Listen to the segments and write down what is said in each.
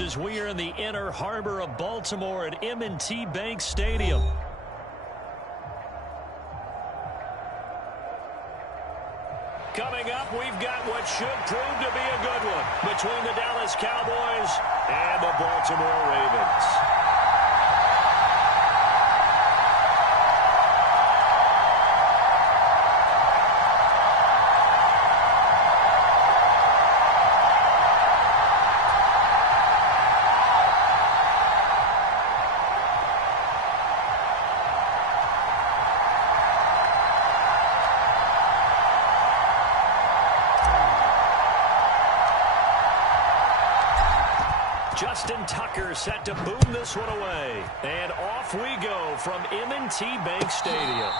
As we are in the inner harbor of Baltimore at M&T Bank Stadium. Coming up, we've got what should prove to be a good one between the Dallas Cowboys and the Baltimore Ravens. Justin Tucker set to boom this one away. And off we go from M&T Bank Stadium.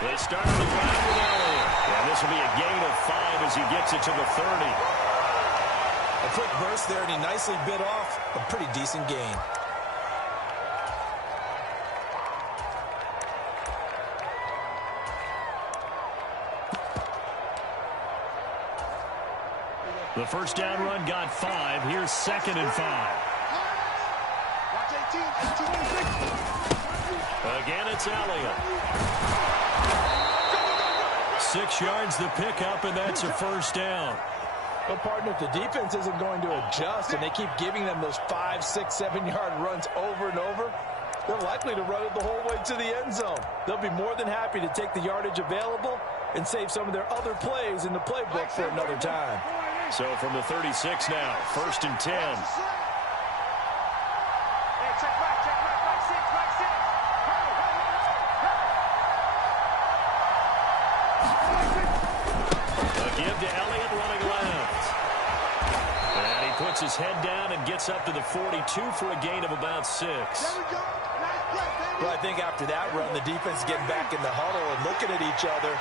They start the drive with Elliott. And this will be a gain of 5 as he gets it to the 30. A quick burst there, and he nicely bit off a pretty decent gain. The first down run got 5. Here's 2nd and 5. Again, it's Elliott. 6 yards the pickup, and that's a first down. Well, partner, if the defense isn't going to adjust and they keep giving them those 5, 6, 7-yard runs over and over, they're likely to run it the whole way to the end zone. They'll be more than happy to take the yardage available and save some of their other plays in the playbook for another time. So from the 36 now, 1st and 10. Give to Elliott running left. And he puts his head down and gets up to the 42 for a gain of about 6. Well, I think after that run, the defense is getting back in the huddle and looking at each other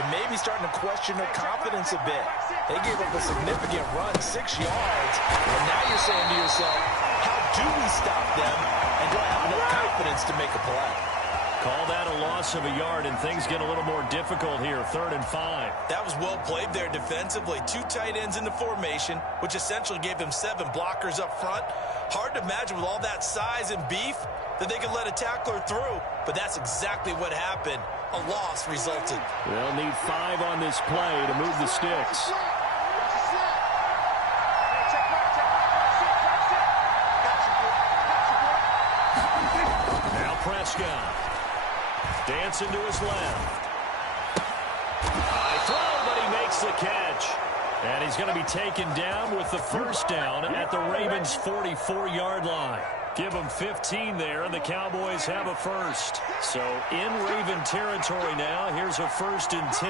and maybe starting to question their confidence a bit. They gave up a significant run, 6 yards, and now you're saying to yourself, how do we stop them, and do I have enough confidence to make a play? Call that a loss of a yard, and things get a little more difficult here. 3rd and 5. That was well played there defensively. 2 tight ends in the formation, which essentially gave them 7 blockers up front. Hard to imagine with all that size and beef that they could let a tackler through, but that's exactly what happened. A loss resulted. They'll need 5 on this play to move the sticks. Now Prescott. Dancing to his left. High throw, but he makes the catch. And he's going to be taken down with the first down at the Ravens' 44-yard line. Give them 15 there, and the Cowboys have a first. So in Raven territory now, here's a 1st and 10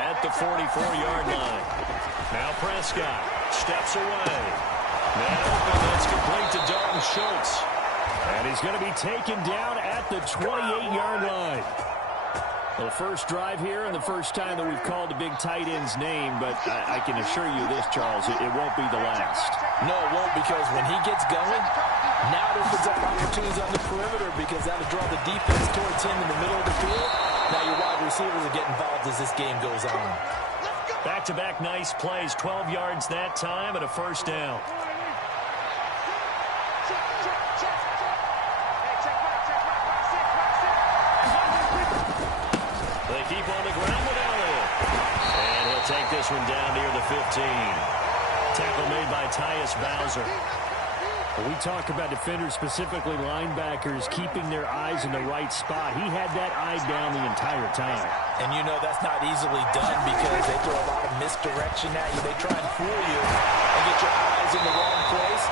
at the 44-yard line. Now Prescott steps away. Man open, that's complete to Dalton Schultz. And he's going to be taken down at the 28-yard line. Well, the first drive here and the first time that we've called a big tight end's name, but I can assure you this, Charles, it won't be the last. No, it won't, because when he gets going, now it opens up opportunities on the perimeter because that'll draw the defense towards him in the middle of the field. Now your wide receivers will get involved as this game goes on. Back-to-back nice plays, 12 yards that time and a first down. They keep on the ground with Elliott. And he'll take this one down near the 15. Tackle made by Tyus Bowser. We talk about defenders, specifically linebackers, keeping their eyes in the right spot. He had that eye down the entire time. And you know that's not easily done because they throw a lot of misdirection at you. They try and fool you and get your eyes in the wrong place.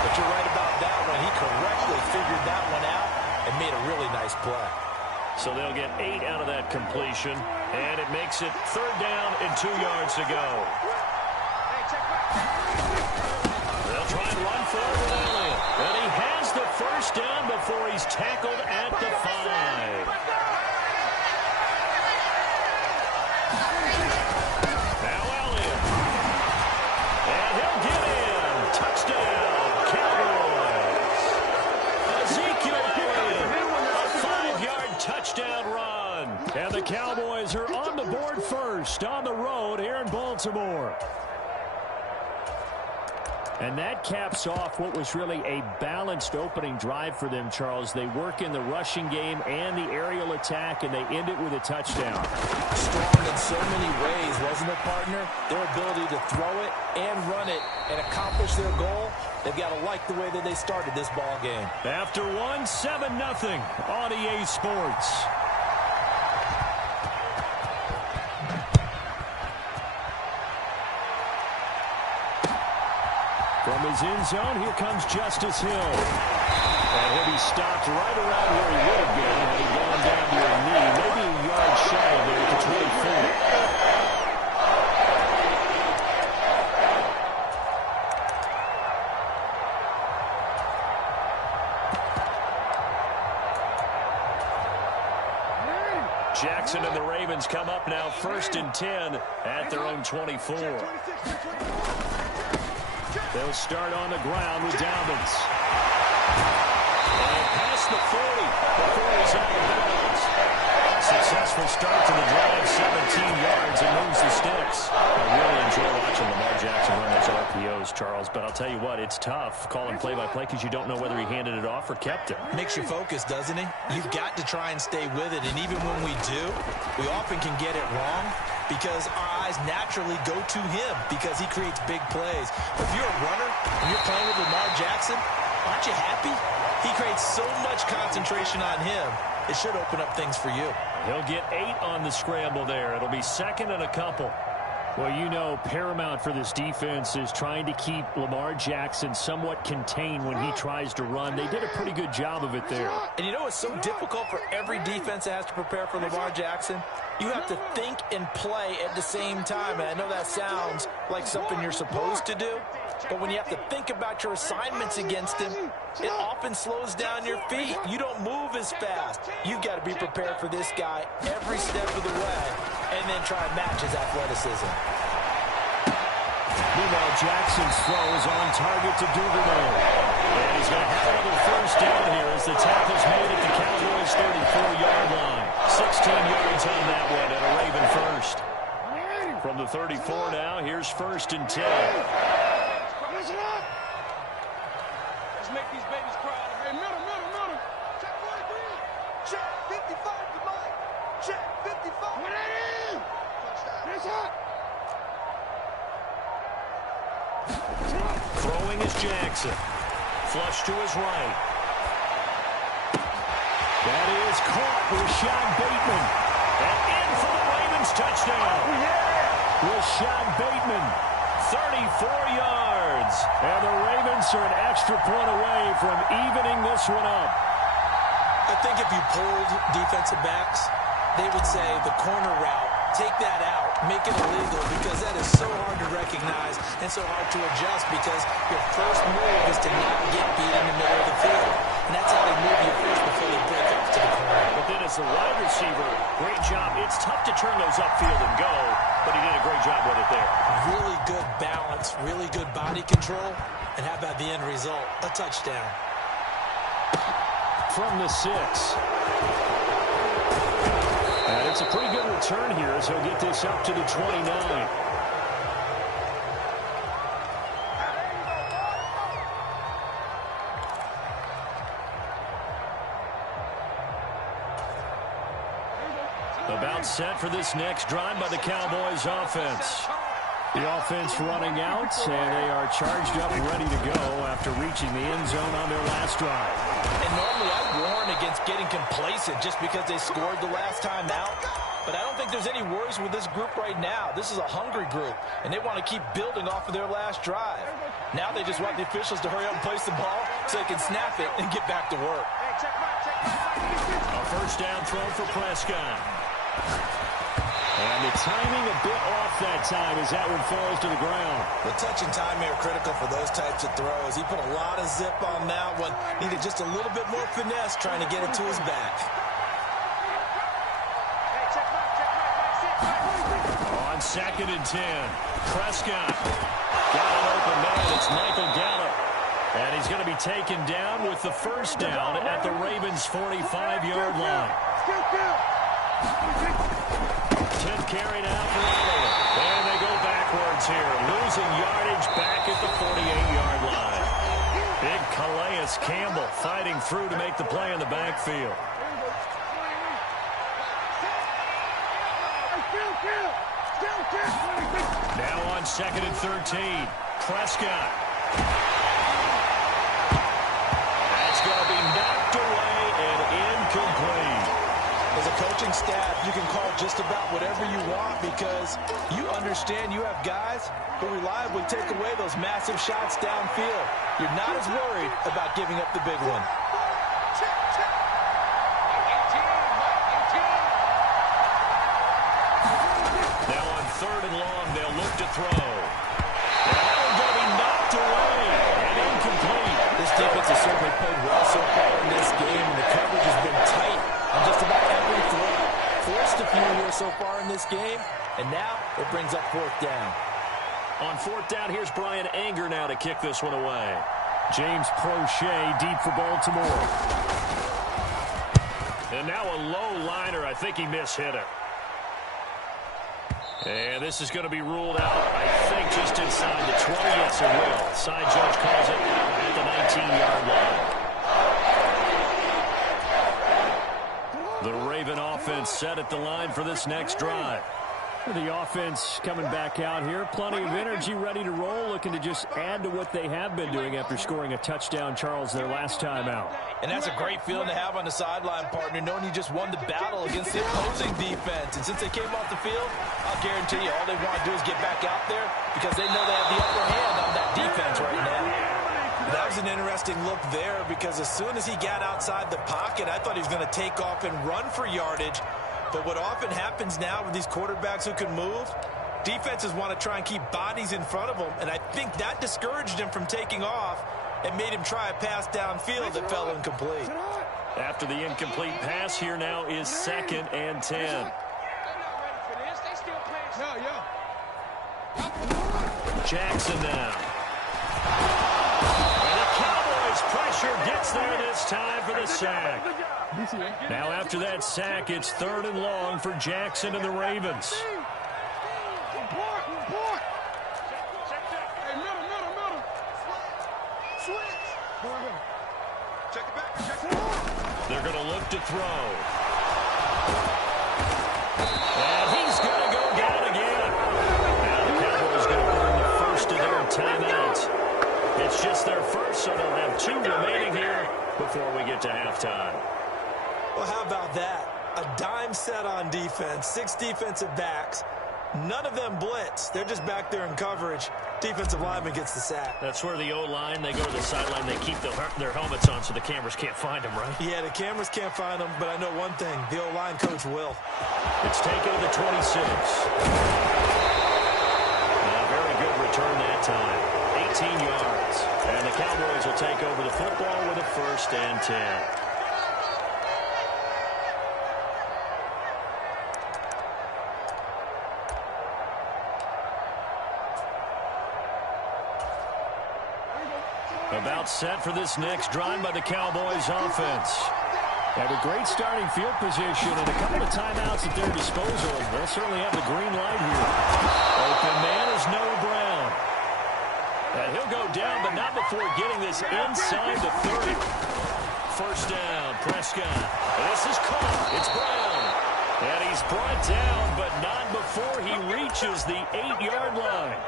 But you're right about that one. He correctly figured that one out and made a really nice play. So they'll get 8 out of that completion, and it makes it 3rd down and 2 yards to go. before he's tackled at the 5. Now Elliott. And he'll get in. Touchdown, Cowboys. Ezekiel Elliott, a 5-yard touchdown run. And the Cowboys are on the board first on the road here in Baltimore. And that caps off what was really a balanced opening drive for them, Charles. They work in the rushing game and the aerial attack, and they end it with a touchdown. Strong in so many ways, wasn't it, partner? Their ability to throw it and run it and accomplish their goal, they've got to like the way that they started this ball game. After 7-0 on EA Sports. From his end zone, here comes Justice Hill. And he'll be stopped right around where he would have been had he gone down to a knee, maybe a yard shy of there at the 24. Jackson and the Ravens come up now 1st and 10 at their own 24. They'll start on the ground with Dobbins. And past the 40 before he's out of bounds. Successful start to the drive, 17 yards, and moves the sticks. I really enjoy watching Lamar Jackson run those RPOs, Charles, but I'll tell you what, it's tough calling play-by-play because you don't know whether he handed it off or kept it. Makes you focus, doesn't he? You've got to try and stay with it, and even when we do, we often can get it wrong because our eyes naturally go to him because he creates big plays. But if you're a runner and you're playing with Lamar Jackson, aren't you happy? He creates so much concentration on him. It should open up things for you. He'll get 8 on the scramble there. It'll be 2nd and a couple. Well, you know, paramount for this defense is trying to keep Lamar Jackson somewhat contained when he tries to run. They did a pretty good job of it there. And you know it's so difficult for every defense that has to prepare for Lamar Jackson? You have to think and play at the same time. And I know that sounds like something you're supposed to do. But when you have to think about your assignments against him, it often slows down your feet. You don't move as fast. You've got to be prepared for this guy every step of the way and then try and match his athleticism. Meanwhile, Jackson's throw is on target to Duvernay. And he's going to have another 1st down here as the tackle's made at the Cowboys' 34-yard line. 16 yards on that one and a Raven first. From the 34 now, here's 1st and 10. Listen up. Let's make these babies cry. Hey, middle. Check 43. Check 55 to Mike. Check 55. What that is? Touchdown. Throwing is Jackson. Flush to his right. That is caught. Rashad Bateman. And in for the Ravens touchdown. Oh, yeah. Rashad Bateman, 34 yards. And the Ravens are an extra point away from evening this one up. I think if you polled defensive backs, they would say the corner route, take that out, make it illegal, because that is so hard to recognize and so hard to adjust because your first move is to not get beat in the middle of the field. And that's how they move you first before they break up to the corner. But then as the wide receiver, great job. It's tough to turn those upfield and go, but he did a great job with it there. Really good balance, really good body control, and how about the end result? A touchdown. From the 6. And it's a pretty good return here as he'll get this up to the 29. About set for this next drive by the Cowboys offense. The offense running out, and they are charged up and ready to go after reaching the end zone on their last drive. And normally I warn against getting complacent just because they scored the last time out. But I don't think there's any worries with this group right now. This is a hungry group, and they want to keep building off of their last drive. Now they just want the officials to hurry up and place the ball so they can snap it and get back to work. A 1st down throw for Prescott. And the timing a bit off that time as that one falls to the ground. The touch and timing are critical for those types of throws. He put a lot of zip on that one. Needed just a little bit more finesse trying to get it to his back. On 2nd and 10, Prescott got an open man. It's Michael Gallup. And he's going to be taken down with the first down at the Ravens' 45-yard line. 10th carry now for Elliott. And they go backwards here. Losing yardage back at the 48-yard line. Big Calais Campbell fighting through to make the play in the backfield. Now on 2nd and 13. Prescott. That's going to be knocked away and incomplete. As a coaching staff, you can call just about whatever you want because you understand you have guys who reliably take away those massive shots downfield. You're not as worried about giving up the big one. Now on 3rd and long, they'll look to throw. And that one's going to be knocked away and incomplete. This defense has certainly played well so far in this game, and the coverage has been tight on just about every throw. Forced a few here so far in this game, and now it brings up 4th down. On 4th down, here's Brian Anger now to kick this one away. James Prochet deep for Baltimore. And now a low liner. I think he mishit it. And this is going to be ruled out, I think, just inside the 20. Yes, it will. Side judge calls it at the 19-yard line. The Raven offense set at the line for this next drive. The offense coming back out here. Plenty of energy, ready to roll, looking to just add to what they have been doing after scoring a touchdown, Charles, their last time out. And that's a great feeling to have on the sideline, partner, knowing you just won the battle against the opposing defense. And since they came off the field, I'll guarantee you all they want to do is get back out there because they know they have the upper hand on that defense right now. That was an interesting look there because as soon as he got outside the pocket, I thought he was going to take off and run for yardage. But what often happens now with these quarterbacks who can move, defenses want to try and keep bodies in front of them, and I think that discouraged him from taking off and made him try a pass downfield that fell incomplete. After the incomplete pass, here now is 2nd and 10. Jackson now. And the Cowboys pressure gets there this time for the sack. Now after that sack, it's 3rd and long for Jackson and the Ravens. They're going to look to throw. And he's going to go down again. Now the Cowboys going to burn the first of their timeouts. It's just their first, so they'll have 2 remaining here before we get to halftime. Well, how about that? A dime set on defense, 6 defensive backs. None of them blitz. They're just back there in coverage. Defensive lineman gets the sack. That's where the O-line, they go to the sideline, they keep their helmets on so the cameras can't find them, right? Yeah, the cameras can't find them, but I know one thing. The O-line coach will. It's taken to the 26. A very good return that time. 18 yards. And the Cowboys will take over the football with a 1st and 10. About set for this next drive by the Cowboys offense. They have a great starting field position and a couple of timeouts at their disposal. They'll certainly have the green light here. Open man is Noah Brown. And he'll go down, but not before getting this inside the 30. 1st down, Prescott. And this is caught. It's Brown. And he's brought down, but not before he reaches the 8-yard line.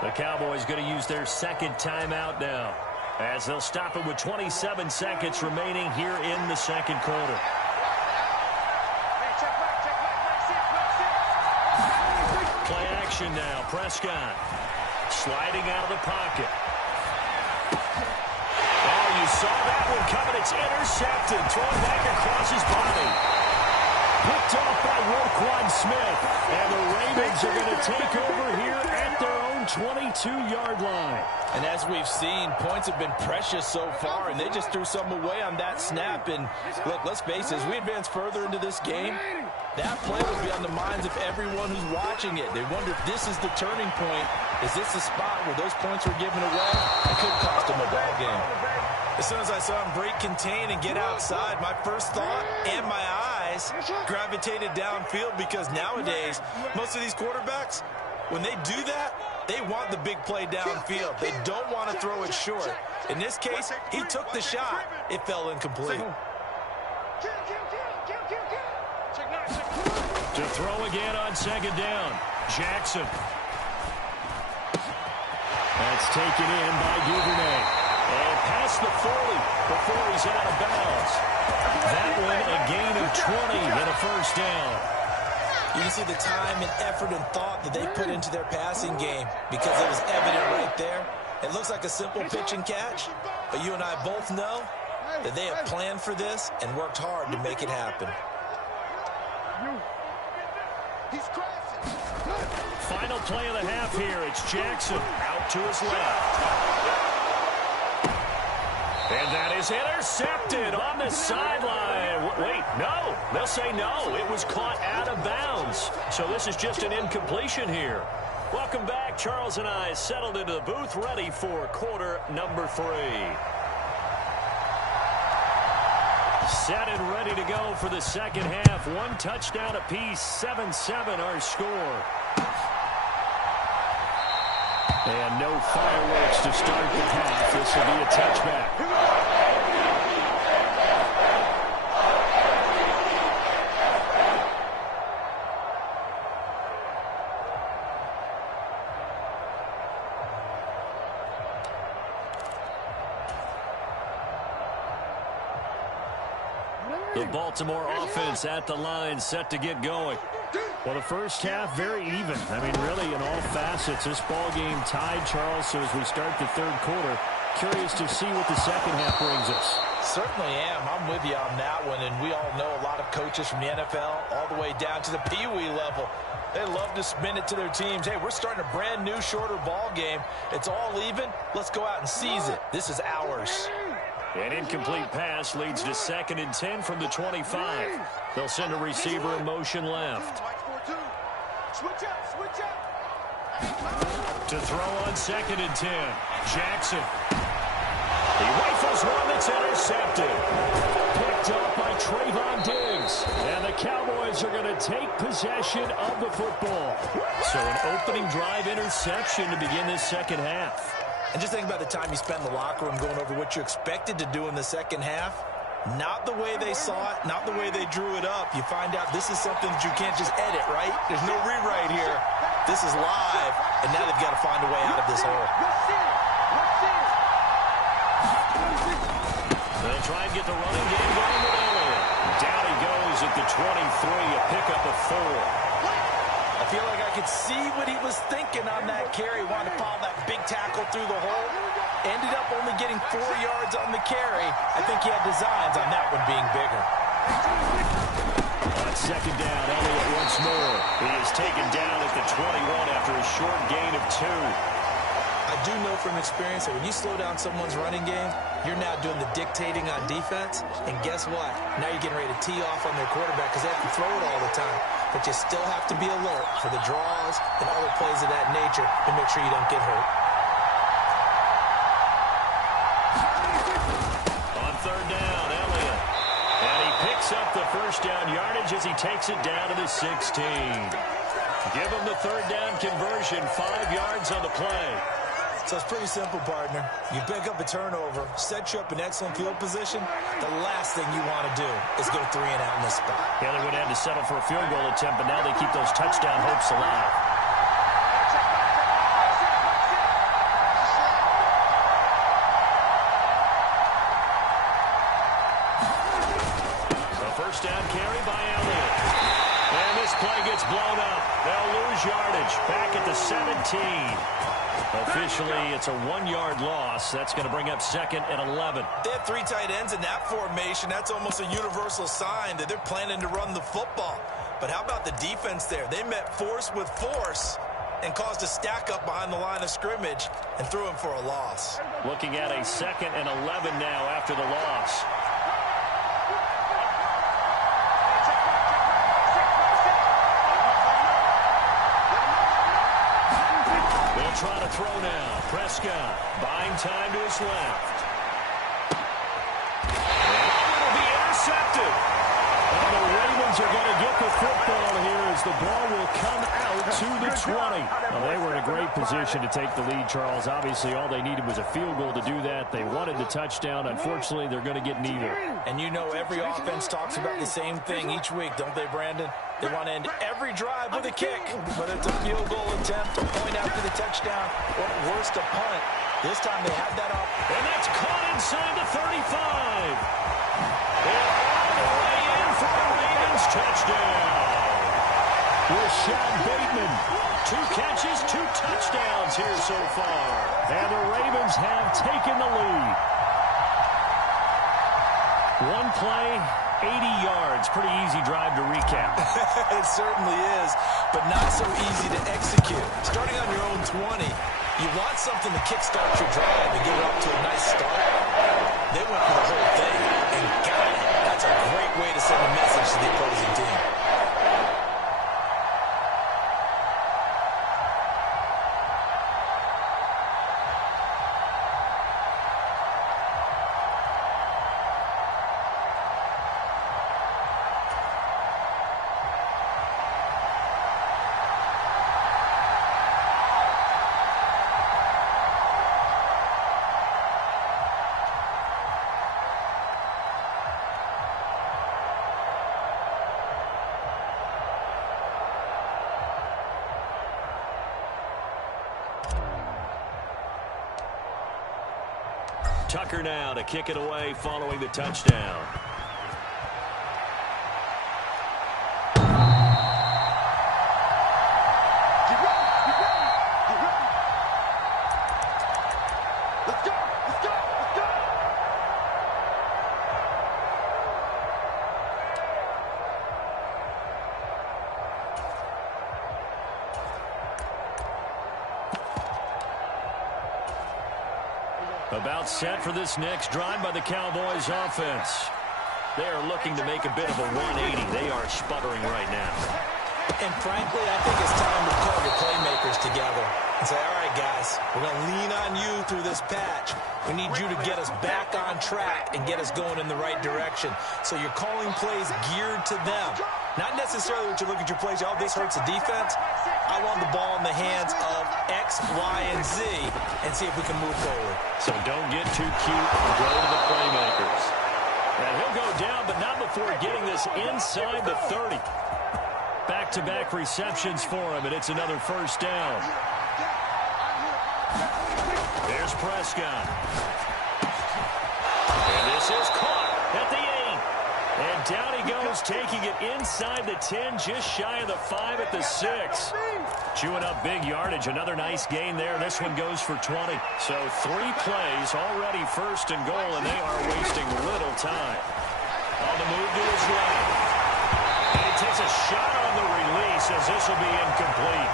The Cowboys going to use their 2nd timeout now, as they'll stop it with 27 seconds remaining here in the 2nd quarter. Play action now. Prescott sliding out of the pocket. Oh, you saw that one coming. It's intercepted. Thrown back across his body. Picked off by Roquan Smith. And the Ravens are going to take over here at their own 22-yard line. And as we've seen, points have been precious so far, and they just threw some away on that snap. And look, let's face it, as we advance further into this game, that play will be on the minds of everyone who's watching it. They wonder if this is the turning point. Is this the spot where those points were given away? It could cost them a ball game. As soon as I saw him break contain and get outside, my first thought and my eyes gravitated downfield, because nowadays, most of these quarterbacks, when they do that, they want the big play downfield. They don't want to throw it short. In this case, he took the shot. It fell incomplete. To throw again on second down. Jackson. That's taken in by Duvernay. And past the 40 before he's out of bounds. That one a gain of 20 and a first down. You can see the time and effort and thought that they put into their passing game, because it was evident right there. It looks like a simple pitch and catch, but you and I both know that they have planned for this and worked hard to make it happen. Final play of the half here. It's Jackson out to his left. And that is intercepted on the sideline. Wait, no. They'll say no. It was caught out of bounds. So this is just an incompletion here. Welcome back. Charles and I settled into the booth, ready for quarter number 3. Set and ready to go for the second half. One touchdown apiece, 7-7 our score. And no fireworks to start the half. This will be a touchback. The Baltimore offense at the line, set to get going. Well, the first half, very even. I mean, really, in all facets, this ball game tied, Charles. So as we start the third quarter, curious to see what the second half brings us. Certainly am. I'm with you on that one. And we all know a lot of coaches from the NFL all the way down to the Pee Wee level. They love to spin it to their teams. Hey, we're starting a brand new, shorter ball game. It's all even. Let's go out and seize it. This is ours. An incomplete pass leads to 2nd and 10 from the 25. They'll send a receiver in motion left. To throw on 2nd and 10. Jackson. He rifles one that's intercepted. Picked up by Trayvon Diggs. And the Cowboys are going to take possession of the football. So an opening drive interception to begin this second half. And just think about the time you spent in the locker room going over what you expected to do in the second half. Not the way they saw it, not the way they drew it up. You find out this is something that you can't just edit, right? There's no rewrite here. This is live, and now they've got to find a way out of this hole. They'll try and get the running game going with Elliott. Down he goes at the 23, a pickup of 4. I feel like I could see what he was thinking on that carry. Wanted to follow that big tackle through the hole. Ended up only getting 4 yards on the carry. I think he had designs on that one being bigger. On second down, Elliott once more. He is taken down at the 21 after a short gain of 2. I do know from experience that when you slow down someone's running game, you're now doing the dictating on defense. And guess what? Now you're getting ready to tee off on their quarterback because they have to throw it all the time. But you still have to be alert for the draws and other plays of that nature to make sure you don't get hurt. On third down, Elliott. And he picks up the first down yardage as he takes it down to the 16. Give him the third down conversion, 5 yards on the play. So it's pretty simple, partner. You pick up a turnover, set you up in excellent field position. The last thing you want to do is go 3 and out in this spot. Yeah, they would have to settle for a field goal attempt, but now they keep those touchdown hopes alive. So first down carry by Elliott. And this play gets blown up. They'll lose yardage back at the 17. Officially, it's a 1-yard loss. That's going to bring up 2nd and 11. They had 3 tight ends in that formation. That's almost a universal sign that they're planning to run the football. But how about the defense there? They met force with force and caused a stack up behind the line of scrimmage and threw him for a loss. Looking at a 2nd and 11 now after the loss. They'll try to throw now. Prescott buying time to his left. And it'll be intercepted. And the Ravens are going to get the football here as the ball will come out to the 20. Well, they were in a great position to take the lead, Charles. Obviously, all they needed was a field goal to do that. They wanted the touchdown. Unfortunately, they're going to get neither. And you know every offense talks about the same thing each week, don't they, Brandon? They want to end every drive with a kick, but it's a field goal attempt, a point after the touchdown, or at worst, a punt. This time they had that up. And that's caught inside the 35. And all the way in for a Ravens touchdown. Rashad Bateman, 2 catches, 2 touchdowns here so far. And the Ravens have taken the lead. 1 play, 80 yards. Pretty easy drive to recap. It certainly is, but not so easy to execute. Starting on your own 20, you want something to kickstart your drive and get it up to a nice start. They went for the whole thing and got it. That's a great way to send a message to the opposing team. Tucker now to kick it away following the touchdown. About set for this next drive by the Cowboys offense. They are looking to make a bit of a 180. They are sputtering right now. And frankly, I think it's time to call your playmakers together and say, all right, guys, we're going to lean on you through this patch. We need you to get us back on track and get us going in the right direction. So you're calling plays geared to them. Not necessarily what you look at your plays, oh, this hurts the defense. I want the ball in the hands of X, Y, and Z and see if we can move forward. So don't get too cute and go to the playmakers. And he'll go down, but not before getting this inside the 30. Back-to-back receptions for him, and it's another first down. There's Prescott. And this is caught at the 8. And down he goes, taking it inside the 10, just shy of the 5 at the 6. Chewing up big yardage. Another nice gain there. This one goes for 20. So 3 plays, already first and goal, and they are wasting little time. On the move to his left. And he takes a shot on the release as this will be incomplete.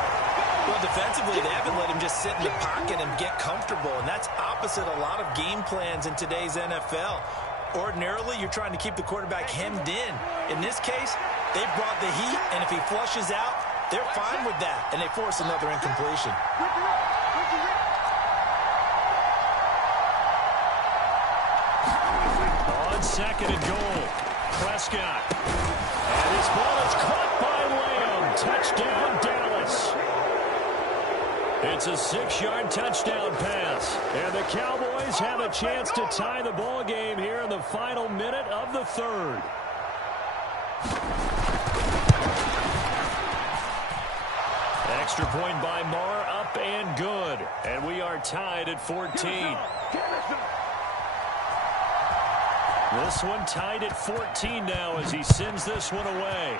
Well, defensively, they haven't let him just sit in the pocket and get comfortable, and that's opposite a lot of game plans in today's NFL. Ordinarily, you're trying to keep the quarterback hemmed in. In this case, they brought the heat, and if he flushes out, they're fine with that, and they force another incompletion. On 2nd and goal, Prescott. And this ball is caught by Lamb. Touchdown, Dallas. It's a 6-yard touchdown pass. And the Cowboys have a chance to tie the ball game here in the final minute of the 3rd. Extra point by Marr, up and good. And we are tied at 14. This one tied at 14 now as he sends this one away.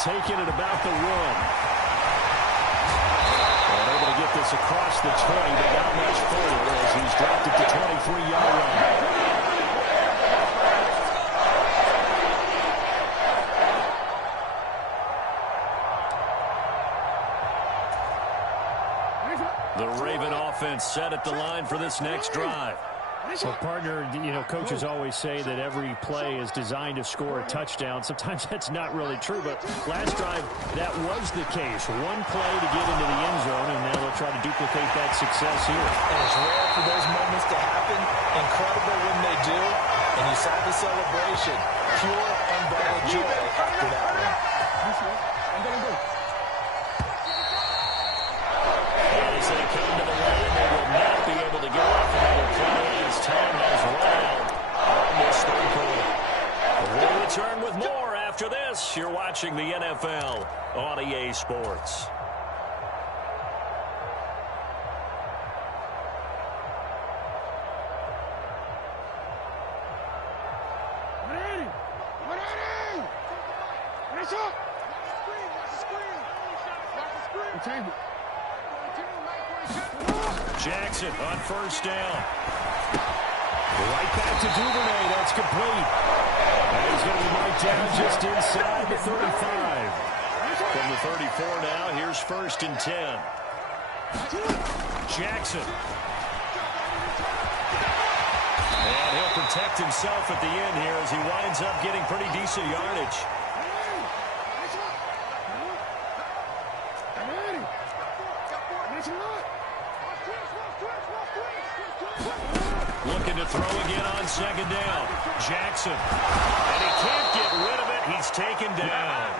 Taking it about the 1. this across the 20, but not much further as he's dropped it to 23-yard line. The Raven offense set at the line for this next drive. So, partner, you know, coaches always say that every play is designed to score a touchdown. Sometimes that's not really true, but last drive, that was the case. One play to get into the end zone, and now they'll try to duplicate that success here. And it's rare for those moments to happen. Incredible when they do. And you saw the celebration. Pure, unbridled joy after that one. And as they come to the line, they will not be able to get off another play as time has run out on this third quarter. We'll return with more after this. You're watching the NFL on EA Sports. Jackson on first down. Right back to Duvernay. That's complete. And he's going to be marked down just inside the 35. From the 34 now, here's 1st and 10. Jackson. And he'll protect himself at the end here as he winds up getting pretty decent yardage. Looking to throw again on 2nd down. Jackson. And he can't get rid of it. He's taken down.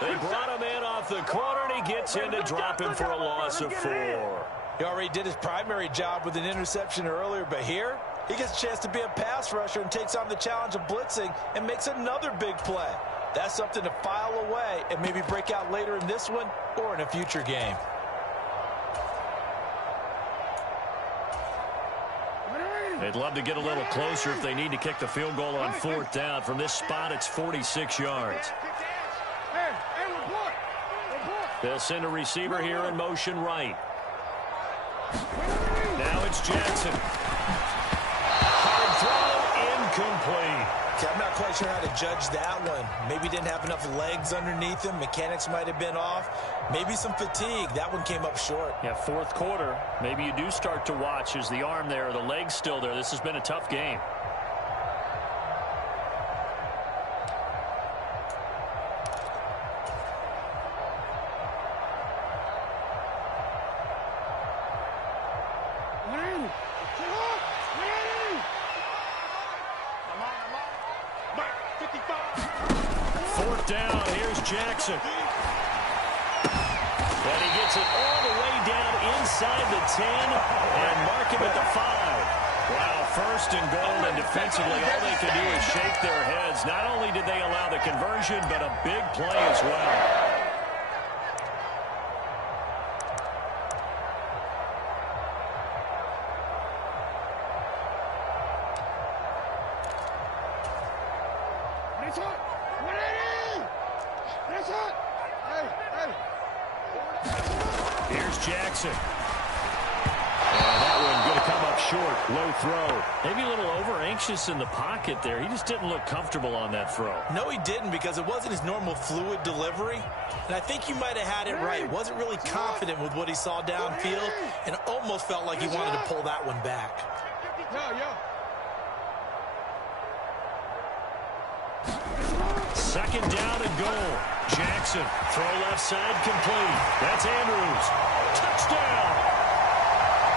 They brought him in off the corner, and he gets in to drop him for a loss of 4. He already did his primary job with an interception earlier, but here he gets a chance to be a pass rusher and takes on the challenge of blitzing and makes another big play. That's something to file away and maybe break out later in this one or in a future game. They'd love to get a little closer if they need to kick the field goal on 4th down. From this spot, it's 46 yards. They'll send a receiver here in motion right. Now it's Jackson. Hard throw, incomplete. Okay, I'm not quite sure how to judge that one. Maybe didn't have enough legs underneath him. Mechanics might have been off. Maybe some fatigue. That one came up short. Yeah, 4th quarter. Maybe you do start to watch. Is the arm there, the leg's still there? This has been a tough game. Jackson. And he gets it all the way down inside the 10 and mark him at the 5. Wow, 1st and goal, and defensively all they can do is shake their heads. Not only did they allow the conversion, but a big play as well. Here's Jackson. And that one going to come up short. Low throw. Maybe a little over-anxious in the pocket there. He just didn't look comfortable on that throw. No, he didn't, because it wasn't his normal fluid delivery. And I think you might have had it right. Wasn't really confident with what he saw downfield and almost felt like he wanted to pull that one back. Second down and goal. Jackson, throw left side, complete. That's Andrews. Touchdown!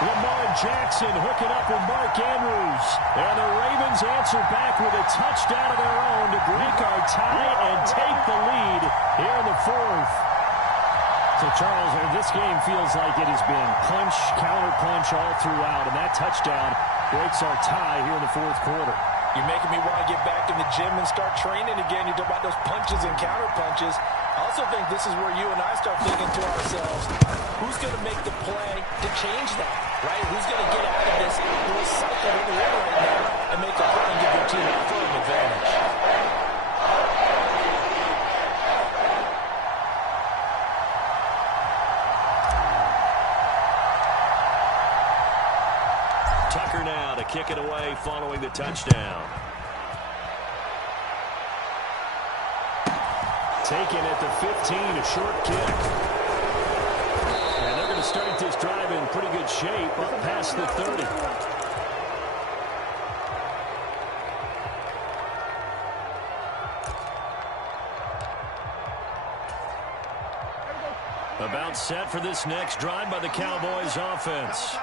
Lamar Jackson hooking up with Mark Andrews. And the Ravens answer back with a touchdown of their own to break our tie and take the lead here in the 4th. So, Charles, this game feels like it has been punch, counter punch all throughout, and that touchdown breaks our tie here in the 4th quarter. You're making me want to get back in the gym and start training again. You talk about those punches and counter punches. I also think this is where you and I start thinking to ourselves, who's going to make the play to change that, right? Who's going to get out of this little cycle that we're in right now and make a play and give their team a firm advantage? Tucker now to kick it away following the touchdown. Taken at the 15, a short kick. And they're going to start this drive in pretty good shape up past the 30. About set for this next drive by the Cowboys offense.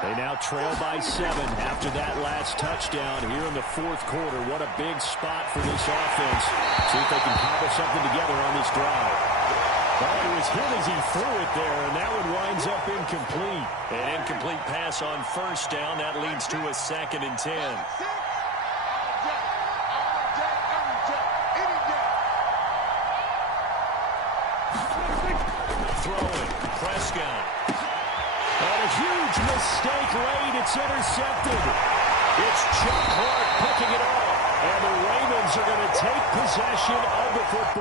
They now trail by 7 after that last touchdown here in the fourth quarter. What a big spot for this offense. See if they can cobble something together on this drive. Well, it was hit as he threw it there, and that one winds up incomplete. An incomplete pass on first down. That leads to a 2nd and 10. Throwing, Prescott. And a huge mistake late. It's intercepted. It's Chuck Clark picking it off. And the Ravens are going to take possession of the football.